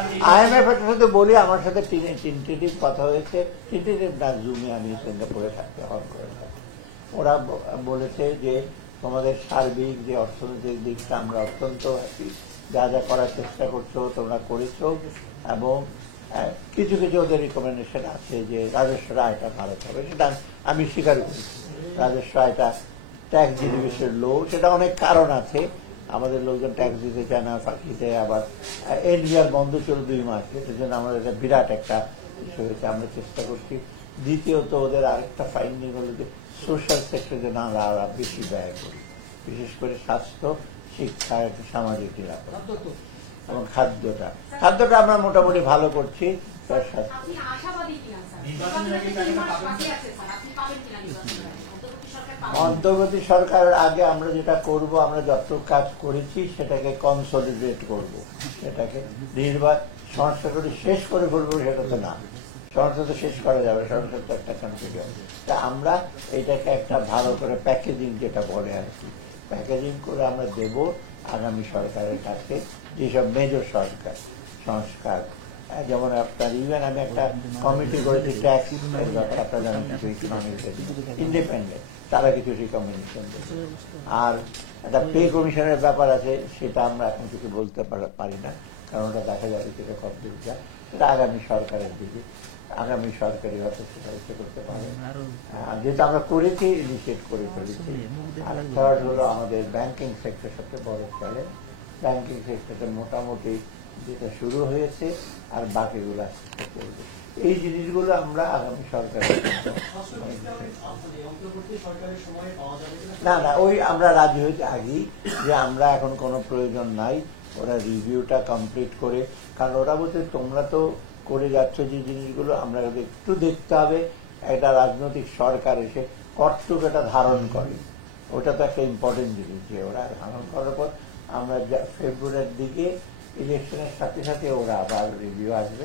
IMF এর সাথে বলি, আমার সাথে টেন্টেটিভ কথা হয়েছে, টেন্টেটিভ না, জুমে আমি সিঙ্গাপুরে থাকতে অন করে থাকি। ওরা বলেছে যে তোমাদের সার্বিক যে অর্থনৈতিক দিকটা আমরা অত্যন্ত হ্যাপি, যা যা করার চেষ্টা করছো তোমরা করেছো, এবং কিছু কিছু ওদের রিকমেন্ডেশন আছে যে রাজস্ব আয়টা ভালো হবে, সেটা আমি স্বীকার করি। রাজস্ব আয়টা ট্যাক্স ডিভিশন লো, সেটা অনেক কারণ আছে। আমাদের লোকজন ট্যাক্স দিতে চায় না, ফাঁকিতে আবার এনবিআর বন্ধ ছিল 2 মাস, সেটার জন্য আমাদের একটা বিরাট একটা ইস্যু হয়েছে। আমরা চেষ্টা করছি। দ্বিতীয়ত ওদের আরেকটা ফাইন্ডিং হলো যে সোশ্যাল সেক্টরে যেন আমরা আরো বেশি ব্যয় করি, বিশেষ করে স্বাস্থ্য, শিক্ষা, একটা সামাজিক নিরাপত্তা এবং খাদ্যটা আমরা মোটামুটি ভালো করছি। অন্তর্বর্তী সরকারের আগে আমরা যেটা করব, আমরা যতটুকু কাজ করেছি সেটাকে কনসলিডেট করব, সেটাকে সংস্কার করে শেষ করে ফেলবো, সেটা তো না। সংস্কার তো শেষ করা যাবে, সংস্কার তো একটা কন্টিনিউ। তা আমরা এটাকে একটা ভালো করে প্যাকেজিং, যেটা বলে আর কি, প্যাকেজিং করে আমরা দেব আগামী সরকারের কাছে। যেসব মেজর সংস্কার, যেমন আপনার ইভেন আমি একটা কমিটি করেছি ট্যাক্স, আপনারা জানেন কিছু ইন্ডিপেন্ডেন্ট, তারা কিছু রিকমেন্ডেশন দেবে। আর একটা পে কমিশনের ব্যাপার আছে, সেটা আমরা এখন কিছু বলতে পারি না, কারণ ওটা দেখা যাবে সেটা কমপ্লিট যায়, সেটা আগামী সরকারের দিকে, আগামী সরকারি হয়তো সেটা করতে পারে। যেটা আমরা করেছি, ইনিশিয়েট করে ফেলেছি। আর থার্ড হলো আমাদের ব্যাংকিং সেক্টর, সবচেয়ে বড় চ্যালেঞ্জ। ব্যাংকিং সেক্টরটা মোটামুটি যেটা শুরু হয়েছে, আর বাকিগুলো চলবে। এই জিনিসগুলো আমরা আগামী সরকারের না, ওই আমরা রাজি হয়েছে আগেই যে আমরা এখন কোনো প্রয়োজন নাই, ওরা রিভিউটা কমপ্লিট করে। কারণ ওরা বলছে তোমরা তো করে যাচ্ছ যে জিনিসগুলো, আমরা একটু দেখতে হবে একটা রাজনৈতিক সরকার এসে কর্তব্যটা ধারণ করে। ওটা তো একটা ইম্পর্টেন্ট জিনিস, যে ওরা ধারণ করার পর আমরা ফেব্রুয়ারির দিকে ইলেকশনের সাথে সাথে ওরা আবার রিভিউ আসবে।